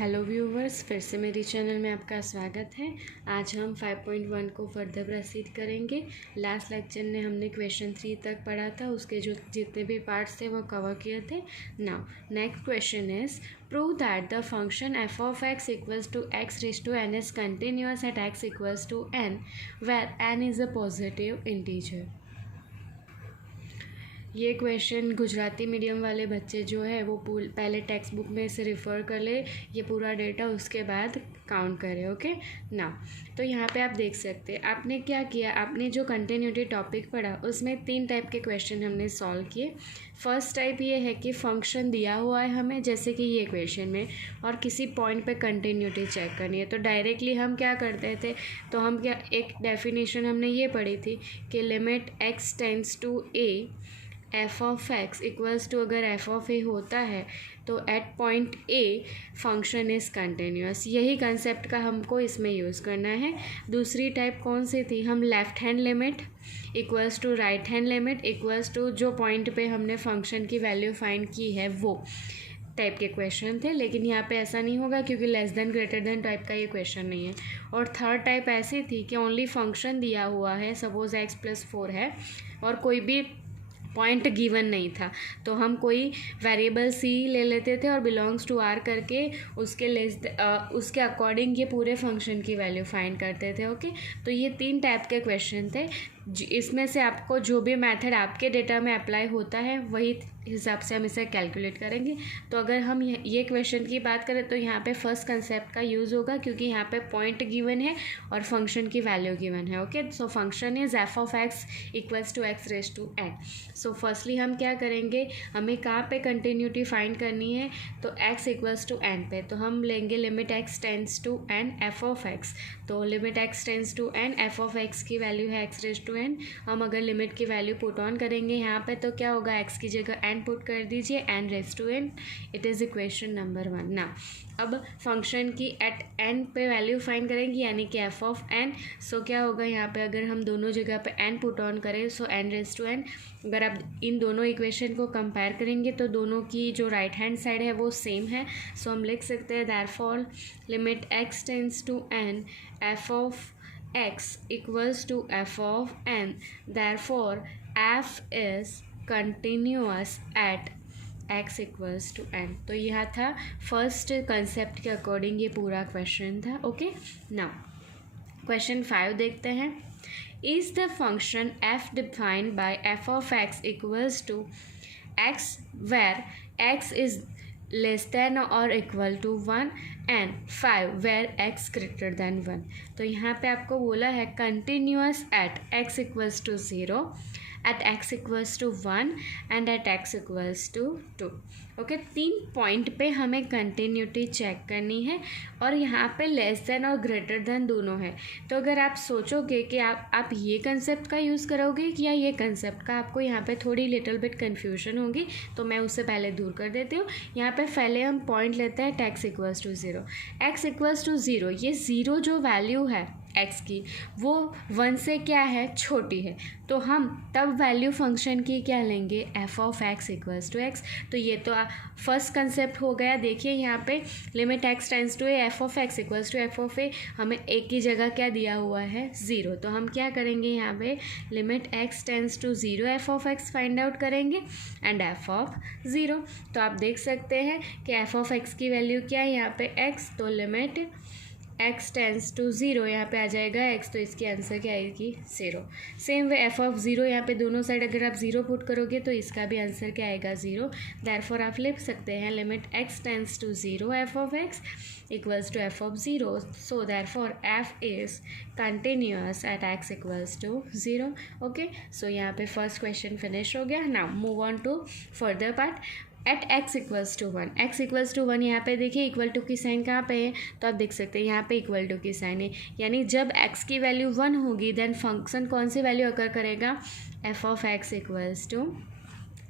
Hello viewers, फिर से मेरी चैनल में आपका स्वागत है। आज हम 5.1 को फर्दर प्रोसीड करेंगे। लास्ट लेक्चर में हमने क्वेश्चन 3 तक पढ़ा था, उसके जो जितने भी पार्ट्स थे वो कवर किए थे। Now next question is prove that the function F of x equals to X raise to N is continuous at X equals to N where N is a positive integer. ये question Gujarati medium वाले बच्चे जो है वो पहले text book में से refer कर ले, ये पूरा डेटा, उसके बाद काउंट करें। ओके ना, तो यहाँ पे आप देख सकते हैं आपने क्या किया। आपने जो कंटिन्यूटी टॉपिक पढ़ा उसमें 3 टाइप के क्वेश्चन हमने सॉल्व किए। फर्स्ट टाइप ये है कि फंक्शन दिया हुआ है हमें, जैसे कि ये क्वेश्चन में, और किसी पॉइंट पे कंटिन्यूटी चेक करनी है। तो डायरेक्टली हम क्या करते थे, तो हम क्या, एक डेफिनेशन हमने ये पढ़ी थी कि limit x tends to A F of x equals to, अगर एफ ऑफ ए होता है तो at point A function is continuous. यही कंसेप्ट का हमको इसमें यूज़ करना है। दूसरी टाइप कौन सी थी, हम left hand limit equals to right hand limit equals to जो पॉइंट पे हमने फंक्शन की वैल्यू फाइंड की है वो टाइप के क्वेश्चन थे। लेकिन यहाँ पे ऐसा नहीं होगा क्योंकि less than greater than type का ये क्वेश्चन नहीं है। और थर्ड टाइप ऐसी थी कि ओनली फंक्शन दिया हुआ है, सपोज एक्स प्लस 4 है और कोई भी पॉइंट गिवन नहीं था, तो हम कोई वेरिएबल सी ले लेते थे और बिलोंग्स टू आर करके उसके अकॉर्डिंग ये पूरे फंक्शन की वैल्यू फाइंड करते थे। ओके, तो ये 3 टाइप के क्वेश्चन थे। इसमें से आपको जो भी मेथड आपके डेटा में अप्लाई होता है वही हिसाब से हम इसे कैलकुलेट करेंगे। तो अगर हम ये क्वेश्चन की बात करें तो यहाँ पे फर्स्ट कंसेप्ट का यूज़ होगा क्योंकि यहाँ पे पॉइंट गिवन है और फंक्शन की वैल्यू गिवन है। Okay, so function is F of x equals to X raise to N. So firstly हम क्या करेंगे, हमें कहाँ पे कंटिन्यूटी फाइंड करनी है, तो एक्स इक्वल्स टू एन पे। तो हम लेंगे limit x tends to N F of X. तो limit x tends to N F of x की वैल्यू है एक्स रेज टू एन। हम अगर लिमिट की वैल्यू पुट ऑन करेंगे यहाँ पे तो क्या होगा, एक्स की जगह एन पुट कर दीजिए, n raise to n. It is equation number 1। ना अब फंक्शन की एट एन पे वैल्यू फाइंड करेंगे यानी कि एफ ऑफ एन। सो क्या होगा यहाँ पे, अगर हम दोनों जगह पे एन पुट ऑन करें सो एन रेज टू एन। अगर आप इन दोनों इक्वेशन को कंपेयर करेंगे तो दोनों की जो राइट हैंड साइड है वो सेम है। सो हम लिख सकते हैं therefore limit x tends to N F of x equals to f of n, therefore f is continuous at x equals to n। तो यह था फर्स्ट कंसेप्ट के अकॉर्डिंग ये पूरा क्वेश्चन था। ओके, नाउ क्वेश्चन 5 देखते हैं। इज द फंक्शन f डिफाइंड बाय f of x equals to x where x is less than or equal to 1 and 5 where X greater than 1। तो यहाँ पे आपको बोला है continuous at X equals to 0, at X equals to 1 and at X equals to 2। Okay, 3 point पे हमें continuity check करनी है और यहाँ पे लेस देन और ग्रेटर देन दोनों है। तो अगर आप सोचोगे कि आप ये कंसेप्ट का यूज़ करोगे कि या ये कंसेप्ट का, आपको यहाँ पे थोड़ी लिटिल बिट कन्फ्यूजन होगी, तो मैं उससे पहले दूर कर देती हूँ। यहाँ पे पहले हम पॉइंट लेते हैं x equals to 0। X equals to 0, ये 0 जो वैल्यू है एक्स की वो 1 से क्या है, छोटी है। तो हम तब वैल्यू फंक्शन की क्या लेंगे, f of x equals to x. तो ये तो फर्स्ट कंसेप्ट हो गया। देखिए यहाँ पे limit x tends to A F of x equals to F of A, हमें एक की जगह क्या दिया हुआ है, 0। तो हम क्या करेंगे, यहाँ पे limit x tends to 0 F of x find out करेंगे एंड एफ ऑफ 0। तो आप देख सकते हैं कि एफ ऑफ एक्स की वैल्यू क्या है यहाँ पे एक्स, तो लिमिट एक्स टेंड्स टू 0 यहाँ पे आ जाएगा एक्स, तो इसकी आंसर क्या आएगी, 0। सेम वे एफ ऑफ 0, यहाँ पे दोनों साइड अगर आप 0 पुट करोगे तो इसका भी आंसर क्या आएगा, 0। देयरफॉर आप लिख सकते हैं limit x tends to 0 F of x equals to F of 0। So therefore F is continuous at X equals to 0। Okay, so यहाँ पे फर्स्ट क्वेश्चन फिनिश हो गया। Now move on to further part. At X equals to 1, X equals to 1, यहाँ पे देखिए equal to की sign कहाँ पे है, तो आप देख सकते हैं यहाँ पे इक्वल टू की साइन है, यानी जब x की वैल्यू 1 होगी देन फंक्शन कौन सी वैल्यू अकर करेगा, f of x equals to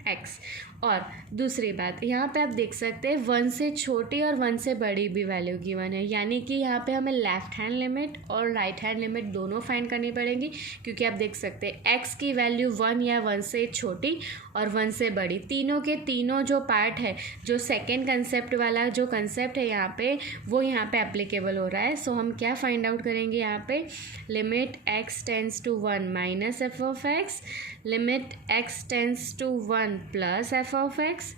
x. और दूसरी बात यहाँ पे आप देख सकते हैं 1 से छोटी और 1 से बड़ी भी वैल्यू गिवन है, यानी कि यहाँ पे हमें लेफ्ट हैंड लिमिट और राइट हैंड लिमिट दोनों फाइंड करनी पड़ेगी क्योंकि आप देख सकते हैं x की वैल्यू 1 या 1 से छोटी और 1 से बड़ी, तीनों के तीनों जो पार्ट है, जो सेकेंड कंसेप्ट वाला जो कंसेप्ट है यहाँ पे, वो यहाँ पे एप्लीकेबल हो रहा है। सो हम क्या फाइंड आउट करेंगे यहाँ पे, limit x tends to 1 minus f of x, limit x tends to 1 plus f of x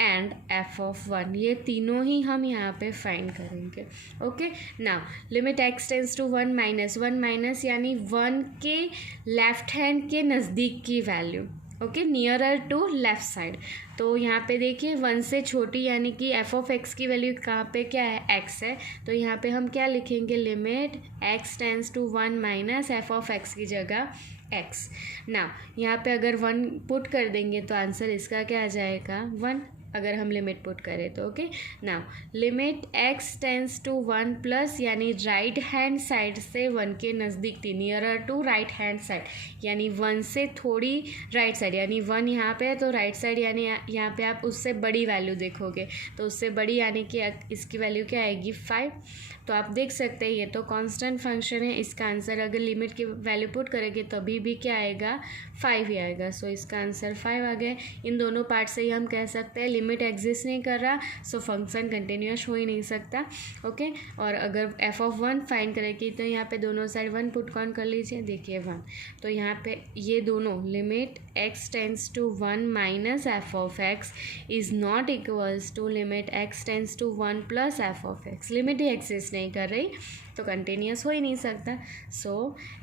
and f of 1, ये तीनों ही हम यहाँ पे फाइंड करेंगे। Okay, now limit x tends to 1 minus यानी 1 के लेफ्ट हैंड के नज़दीक की value, okay, nearer to left side. तो यहाँ पे देखिए 1 से छोटी यानी कि एफ ऑफ एक्स की वैल्यू कहाँ पे क्या है, x है, तो यहाँ पे हम क्या लिखेंगे, limit x tends to 1 minus f of x की जगह x। ना यहाँ पे अगर 1 पुट कर देंगे तो आंसर इसका क्या आ जाएगा, 1, अगर हम लिमिट पुट करें तो। Okay, now limit x tends to 1 plus यानी राइट हैंड साइड से 1 के नज़दीक थी, nearer to right hand side, यानी 1 से थोड़ी राइट साइड, यानी 1 यहाँ पे है तो राइट साइड यानी यहाँ पे आप उससे बड़ी वैल्यू देखोगे, तो उससे बड़ी यानी कि इसकी वैल्यू क्या आएगी, 5। तो आप देख सकते हैं ये तो कांस्टेंट फंक्शन है, इसका आंसर अगर लिमिट की वैल्यू पुट करेंगे तभी भी क्या आएगा, 5 ही आएगा। सो इसका आंसर 5 आ गया। इन दोनों पार्ट से ही हम कह सकते हैं लिमिट एग्जिस्ट नहीं कर रहा, सो फंक्शन कंटिन्यूस हो ही नहीं सकता। ओके, और अगर एफ ऑफ 1 फाइंड करेगी तो यहाँ पे दोनों साइड 1 पुट कौन कर लीजिए, देखिए 1, तो यहाँ पे ये दोनों limit x tends to 1 minus f of x is not equals to limit x tends to 1 plus f of x, limit ही एग्जिस्ट नहीं कर रही तो कंटिन्यूस हो ही नहीं सकता। So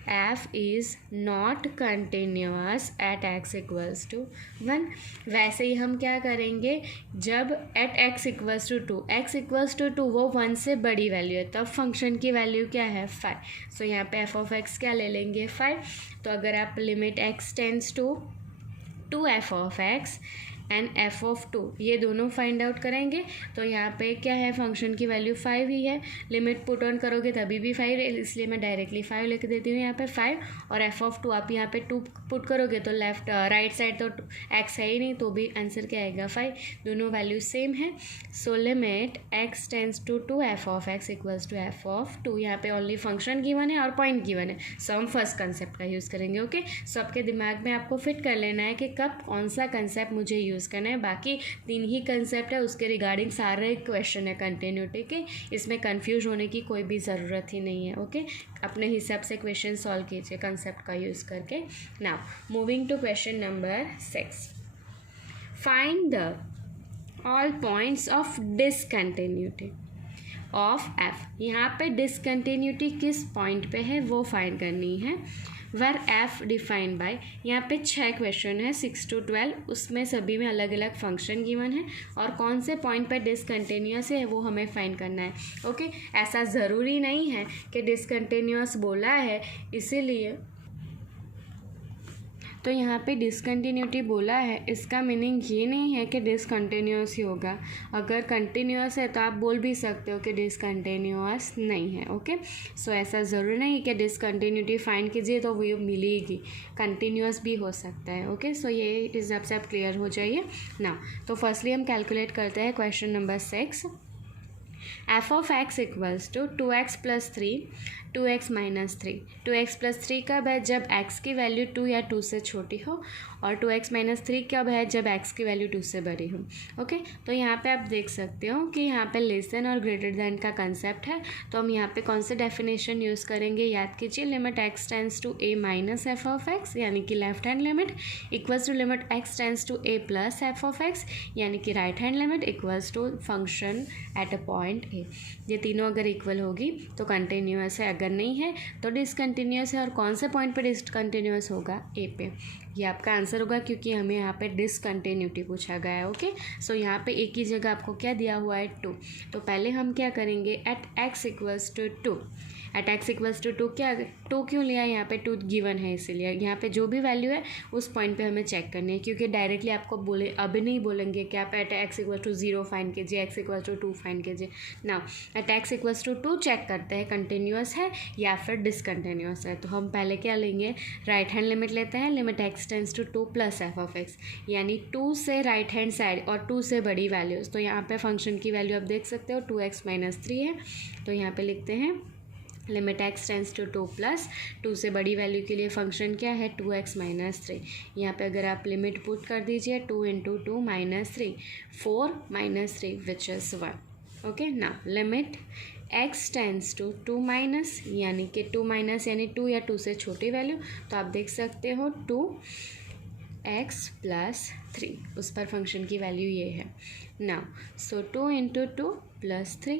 f is not continuous at x equals to 1। वैसे ही हम क्या करेंगे, जब at x equals to 2, x equals to 2 वो 1 से बड़ी वैल्यू है, तब फंक्शन की वैल्यू क्या है, 5। सो यहाँ पे f ऑफ x क्या ले लेंगे, 5। तो अगर आप limit x tends to 2 f of x and f of 2 ये दोनों फाइंड आउट करेंगे तो यहाँ पे क्या है, फंक्शन की वैल्यू 5 ही है, लिमिट पुट ऑन करोगे तभी भी 5 है, इसलिए मैं डायरेक्टली 5 लिख देती हूँ यहाँ पे 5। और एफ ऑफ 2 आप यहाँ पे 2 पुट करोगे तो लेफ्ट राइट साइड तो x है ही नहीं, तो भी आंसर क्या आएगा, 5, दोनों वैल्यू सेम है। So limit x tends to 2 f of x equals to F of 2, यहाँ पे ओनली फंक्शन गिवन है और पॉइंट गिवन है, सो हम फर्स्ट कंसेप्ट का यूज़ करेंगे। ओके, सो आपके दिमाग में आपको फिट कर लेना है कि कब कौन सा कंसेप्ट मुझे यूज़ करना है, बाकी 3 ही कंसेप्ट है, उसके रिगार्डिंग सारे क्वेश्चन है कंटिन्यूटी के, इसमें कंफ्यूज होने की कोई भी ज़रूरत ही नहीं है। ओके, अपने हिसाब से क्वेश्चन सॉल्व कीजिए कंसेप्ट का यूज़ करके। Now moving to question number 6, find the all points of discontinuity of f. यहाँ पे डिसकंटिन्यूटी किस पॉइंट पे है वो फाइंड करनी है। वेर एफ डिफाइंड बाय, यहाँ पे 6 क्वेश्चन है 6 to 12, उसमें सभी में अलग अलग फंक्शन गिवन है और कौन से पॉइंट पर डिसकंटिन्यूस है वो हमें फाइंड करना है। ओके, ऐसा ज़रूरी नहीं है कि डिसकंटिन्यूस बोला है इसीलिए, तो यहाँ पे डिसकंटिन्यूटी बोला है इसका मीनिंग ये नहीं है कि डिसकंटिन्यूस ही होगा, अगर कंटिन्यूस है तो आप बोल भी सकते हो कि डिसकंटिन्यूस नहीं है। ओके, सो ऐसा ज़रूरी नहीं कि डिसकंटिन्यूटी फाइंड कीजिए तो वो मिलेगी, कंटिन्यूस भी हो सकता है। ओके, सो ये इस हिसाब से आप क्लियर हो जाइए ना। तो फर्स्टली हम कैलकुलेट करते हैं question number 6, f of x equals to 2x plus 3 2x minus 3। 2x plus 3 कब है, जब x की वैल्यू 2 या 2 से छोटी हो, और 2x माइनस 3 कब है, जब x की वैल्यू 2 से बड़ी हो। ओके, तो यहाँ पे आप देख सकते हो कि यहाँ पे लेस देन और ग्रेटर देन का कंसेप्ट है, तो हम यहाँ पे कौन से डेफिनेशन यूज़ करेंगे, याद कीजिए, limit x tends to a minus f of x यानी कि left hand limit equals to limit x tends to a plus f of x यानी कि right hand limit equals to function at a point a। ये तीनों अगर equal होगी तो continuous है, अगर नहीं है तो डिसकंटिन्यूस है, और कौन से पॉइंट पे डिसकंटिन्यूस होगा, ए पे। ये आपका आंसर होगा क्योंकि हमें यहाँ पे डिसकंटिन्यूटी पूछा गया है। ओके, सो यहाँ पे एक ही जगह आपको क्या दिया हुआ है, 2, तो पहले हम क्या करेंगे, at x equals to 2, at x equals to 2 क्या 2 क्यों लिया, यहाँ पे 2 गिवन है इसीलिए, यहाँ पे जो भी वैल्यू है उस पॉइंट पे हमें चेक करनी है, क्योंकि डायरेक्टली आपको बोले अभी नहीं बोलेंगे कि आप at x equals to 0 find कीजिए, x इक्वल्स टू 2 फाइंड कीजिए। Now at x equals to 2 check करते हैं कंटिन्यूस है या फिर डिसकंटिन्यूस है, तो हम पहले क्या लेंगे, राइट हैंड लिमिट लेते हैं, limit x tends to 2 plus f of x यानी 2 से राइट हैंड साइड और 2 से बड़ी वैल्यूज़, तो यहाँ पे फंक्शन की वैल्यू आप देख सकते हो 2x माइनस 3 है, तो यहाँ पे लिखते हैं limit x tends to 2 plus 2 से बड़ी वैल्यू के लिए फंक्शन क्या है 2x माइनस 3। यहाँ पे अगर आप लिमिट पुट कर दीजिए 2 into 2 minus 3 4 minus 3 which is 1। Okay ना limit x tends to 2 minus यानी कि 2 माइनस यानी 2 या 2 से छोटी वैल्यू, तो आप देख सकते हो 2x प्लस 3 उस पर फंक्शन की वैल्यू ये है ना। सो 2 इंटू 2 प्लस 3।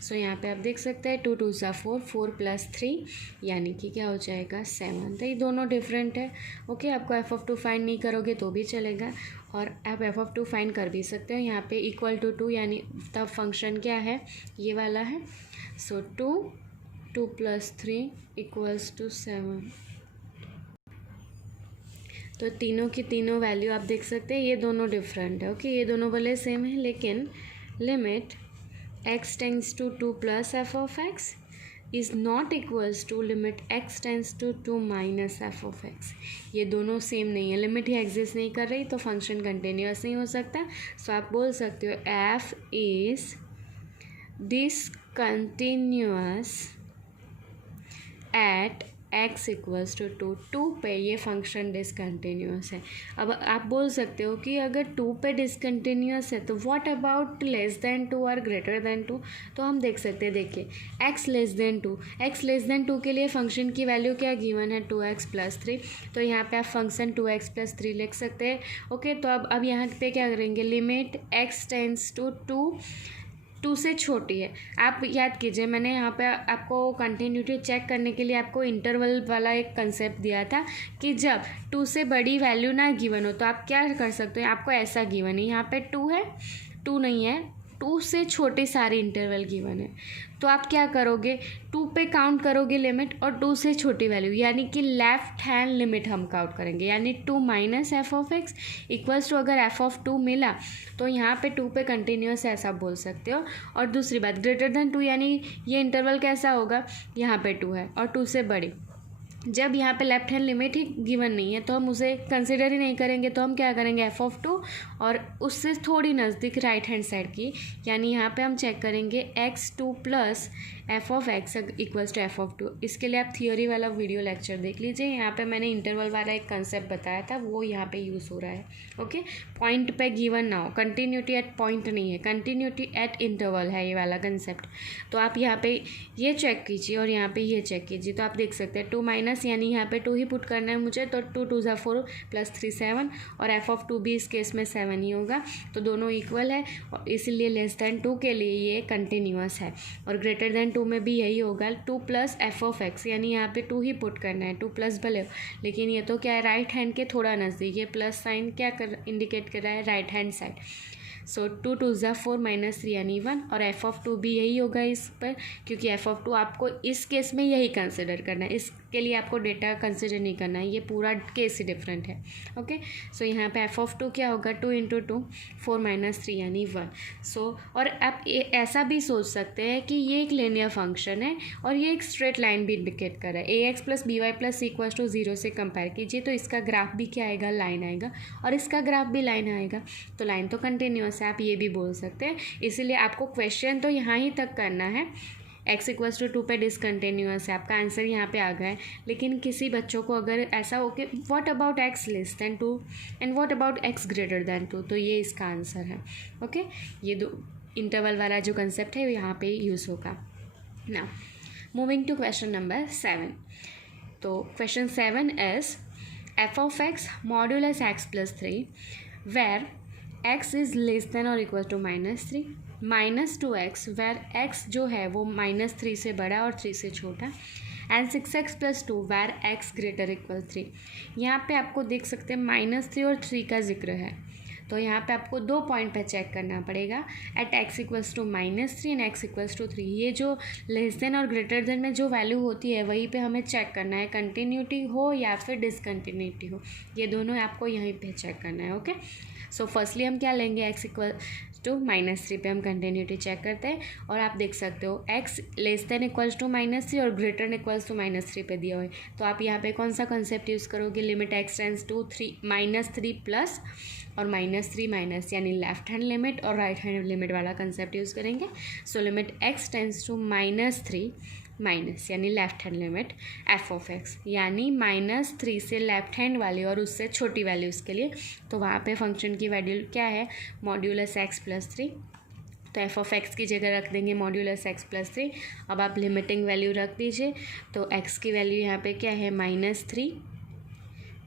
सो यहाँ पे आप देख सकते हैं 2 2 सा 4 4 प्लस 3 यानी कि क्या हो जाएगा 7। तो ये दोनों डिफरेंट है। ओके आपको f(2) फाइंड नहीं करोगे तो भी चलेगा और आप f(2) फाइंड कर भी सकते हो। यहाँ पे इक्वल टू 2 यानी तब फंक्शन क्या है ये वाला है। सो 2 प्लस 3 इक्वल्स टू 7। तो तीनों की तीनों वैल्यू आप देख सकते हैं ये दोनों डिफरेंट है। ओके ये दोनों भले सेम है लेकिन limit x tends to 2 plus f of x is not equals to limit x tends to 2 minus f of x. ये दोनों सेम नहीं है, लिमिट ही एग्जिस्ट नहीं कर रही तो फंक्शन कंटिन्यूस नहीं हो सकता। सो आप बोल सकते हो f is discontinuous at x equals to 2 पे ये फंक्शन डिसकंटिन्यूअस है। अब आप बोल सकते हो कि अगर 2 पे डिसकंटिन्यूअस है तो व्हाट अबाउट लेस देन 2 और ग्रेटर देन 2। तो हम देख सकते हैं, देखिए x less then 2, x less then 2 के लिए फंक्शन की वैल्यू क्या गिवन है 2x प्लस 3। तो यहाँ पे आप फंक्शन 2x प्लस 3 लिख सकते हैं। ओके तो अब यहाँ पे क्या करेंगे लिमिट x टेंस टू 2 से छोटी है। आप याद कीजिए मैंने यहाँ पे आपको कंटिन्यूटी चेक करने के लिए आपको इंटरवल वाला एक कंसेप्ट दिया था कि जब 2 से बड़ी वैल्यू ना गिवन हो तो आप क्या कर सकते हो, आपको ऐसा गिवन है यहाँ पे 2 है 2 नहीं है 2 से छोटे सारे इंटरवल गिवन है तो आप क्या करोगे 2 पे काउंट करोगे लिमिट और 2 से छोटी वैल्यू यानी कि लेफ्ट हैंड लिमिट हम काउंट करेंगे यानी 2 minus f of x equals to अगर एफ ऑफ 2 मिला तो यहाँ पे 2 पे कंटिन्यूस ऐसा बोल सकते हो। और दूसरी बात ग्रेटर देन 2 यानी ये इंटरवल कैसा होगा, यहाँ पे 2 है और 2 से बड़ी। जब यहाँ पे लेफ्ट हैंड लिमिट ही गिवन नहीं है तो हम उसे कंसिडर ही नहीं करेंगे। तो हम क्या करेंगे एफ ऑफ 2 और उससे थोड़ी नज़दीक राइट हैंड साइड की यानी यहाँ पे हम चेक करेंगे x2 plus f of x equals to F of 2। इसके लिए आप थियोरी वाला वीडियो लेक्चर देख लीजिए, यहाँ पे मैंने इंटरवल वाला एक कंसेप्ट बताया था वो यहाँ पे यूज़ हो रहा है। ओके पॉइंट पे गिवन ना हो, कंटिन्यूटी एट पॉइंट नहीं है, कंटिन्यूटी एट इंटरवल है ये वाला कंसेप्ट। तो आप यहाँ पे ये चेक कीजिए और यहाँ पे ये चेक कीजिए तो आप देख सकते हैं 2 माइनस यानी यहाँ पे 2 ही पुट करना है मुझे तो 2 2 ज़ा 4 प्लस 3 7 और एफ ऑफ 2 भी इस केस में 7 ही होगा तो दोनों इक्वल है और इसीलिए लेस दैन 2 के लिए ये कंटिन्यूअस है। और ग्रेटर दैन 2 में भी यही होगा 2 प्लस एफ ऑफ एक्स यानी यहाँ पे 2 ही पुट करना है 2 प्लस भले लेकिन ये तो क्या है राइट हैंड के थोड़ा नज़दीक, ये प्लस साइन क्या इंडिकेट कर रहा है राइट हैंड साइड। सो 2 2 ज़ा 4 माइनस 3 यानी 1 और एफ ऑफ 2 भी यही होगा इस पर क्योंकि एफ ऑफ 2 आपको इस केस में यही कंसिडर करना है, इसके लिए आपको डेटा कंसिडर नहीं करना है, ये पूरा केस ही डिफरेंट है। ओके सो यहाँ पे एफ ऑफ 2 क्या होगा 2 इंटू 2 4 माइनस 3 यानी 1। सो और आप ऐसा भी सोच सकते हैं कि ये एक लिनियर फंक्शन है और ये एक स्ट्रेट लाइन भी इंडिकेट कर रहा है। A X plus B Y plus equals to 0 से कंपेयर कीजिए तो इसका ग्राफ भी क्या आएगा लाइन आएगा और इसका ग्राफ भी लाइन आएगा तो लाइन तो कंटिन्यूअस है, आप ये भी बोल सकते हैं। इसीलिए आपको क्वेश्चन तो यहाँ ही तक करना है x इक्वल्स टू 2 पे डिसकंटिन्यूअस है, आपका आंसर यहाँ पे आ गया है। लेकिन किसी बच्चों को अगर ऐसा हो कि what about x less than 2 and what about x greater than 2 तो ये इसका आंसर है। ओके ये दो इंटरवल वाला जो कंसेप्ट है यहाँ पे यूज़ होगा। Now moving to question number 7। तो question 7 is F of X modulus x plus 3 where x is less than or equal to -3 -2x where x जो है वो -3 से बड़ा और 3 से छोटा and 6x plus 2 where x greater equal 3। यहाँ पे आपको देख सकते हैं -3 और 3 का जिक्र है तो यहाँ पे आपको 2 पॉइंट पे चेक करना पड़ेगा at x equals to -3 and x equals to 3। ये जो लेस देन और ग्रेटर देन में जो वैल्यू होती है वहीं पे हमें चेक करना है, कंटिन्यूटी हो या फिर डिसकंटिन्यूटी हो, ये दोनों आपको यहीं पे चेक करना है। ओके सो फर्स्टली हम क्या लेंगे x इक्वल टू -3 पे हम कंटिन्यूटी चेक करते हैं और आप देख सकते हो x less than equals to -3 और ग्रेटर देन इक्वल्स टू -3 पे दिया हुआ है तो आप यहाँ पे कौन सा कंसेप्ट यूज़ करोगे limit x tends to -3 plus और -3 माइनस यानी लेफ्ट हैंड लिमिट और राइट हैंड लिमिट वाला कंसेप्ट यूज़ करेंगे। So limit x tends to -3 minus यानी left hand limit f of x, यानी -3 से लेफ्ट हैंड वाली और उससे छोटी वैल्यूज़ के लिए, तो वहाँ पे फंक्शन की वैल्यू क्या है, मॉड्यूलस x + 3, तो एफ ऑफ एक्स की जगह रख देंगे मॉड्यूलस x + 3। अब आप लिमिटिंग वैल्यू रख दीजिए, तो x की वैल्यू यहाँ पे क्या है, -3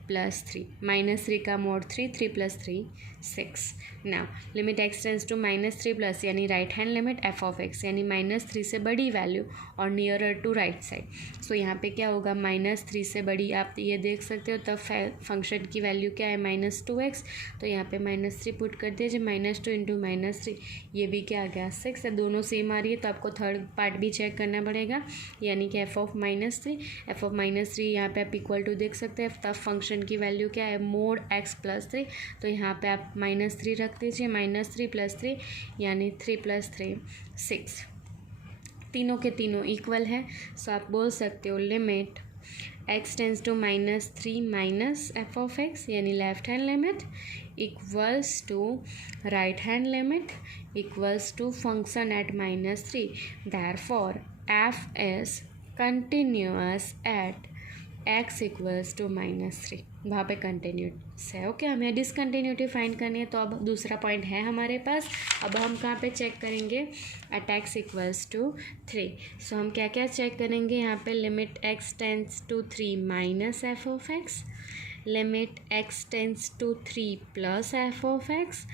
+ 3, -3 का mod 3, 3 + 3 6। Now limit x tends to -3 plus यानी right hand limit f of x यानी -3 से बड़ी वैल्यू और nearer to right side. So यहाँ पे क्या होगा, -3 से बड़ी आप ये देख सकते हो, तब फंक्शन की वैल्यू क्या है, -2x, तो यहाँ पे -3 पुट कर दीजिए, -2 × -3 ये भी क्या आ गया 6 है, दोनों सेम आ रही है, तो आपको थर्ड पार्ट भी चेक करना पड़ेगा, यानी कि एफ ऑफ -3, एफ ऑफ -3 यहाँ पे आप इक्वल टू देख सकते हैं, तब फंक्शन की वैल्यू क्या है, mod x + 3, तो यहाँ पे आप -3 रख दीजिए, -3 + 3 यानी 3 + 3 6, तीनों के तीनों इक्वल है। सो आप बोल सकते हो limit x tends to -3 minus f of x यानी left hand limit equals to right hand limit equals to function at -3, therefore f is continuous at x equals to -3, वहाँ पे कंटिन्यूस है। ओके, हमें डिसकंटिन्यूटी फाइंड करनी है, तो अब दूसरा पॉइंट है हमारे पास। अब हम कहाँ पे चेक करेंगे, at x equals to 3। So हम क्या क्या चेक करेंगे यहाँ पे, limit x tends to 3 minus f of x, limit x tends to 3 plus f of x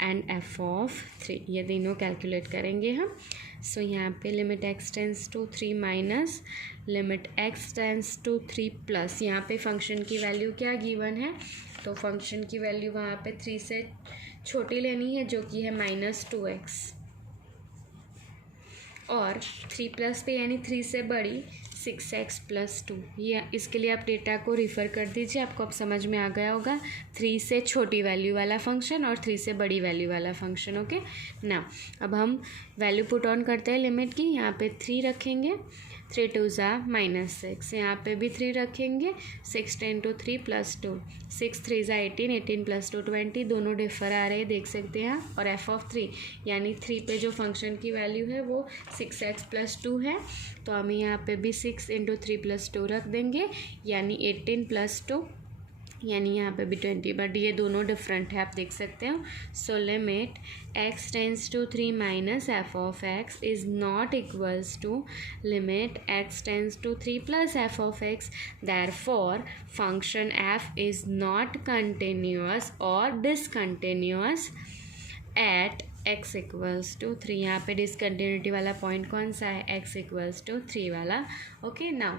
and f of 3, ये तीनों कैलकुलेट करेंगे हम। सो यहाँ पे limit x tends to 3 minus limit x tends to 3 plus, यहाँ पे function की value क्या गिवन है, तो फंक्शन की वैल्यू वहाँ पे 3 से छोटी लेनी है, जो कि है -2x, और 3 प्लस पे यानी 3 से बड़ी 6x + 2, ये इसके लिए आप डेटा को रिफ़र कर दीजिए, आपको अब समझ में आ गया होगा। 3 से छोटी वैल्यू वाला फंक्शन और 3 से बड़ी वैल्यू वाला फंक्शन। ओके ना, अब हम वैल्यू पुट ऑन करते हैं लिमिट की, यहाँ पे 3 रखेंगे, 3 × 2 = -6, यहाँ पे भी 3 रखेंगे, 6 × 10 + 3 + 2, 6 × 3 = 18, 18 + 2 20, दोनों डिफर आ रहे हैं देख सकते हैं। और एफ ऑफ 3 यानी 3 पे जो फंक्शन की वैल्यू है वो 6x + 2 है, तो हम यहाँ पे भी 6 × 3 + 2 रख देंगे, यानी 18 + 2 यानी यहाँ पे भी 20, बट ये दोनों डिफरेंट है, आप देख सकते हो। So limit x tends to 3 minus f of x is not equals to limit x tends to 3 plus f of x, therefore function f is not continuous और discontinuous at x equals to 3। यहाँ पे discontinuity वाला point कौन सा है, x equals to 3 वाला। Okay now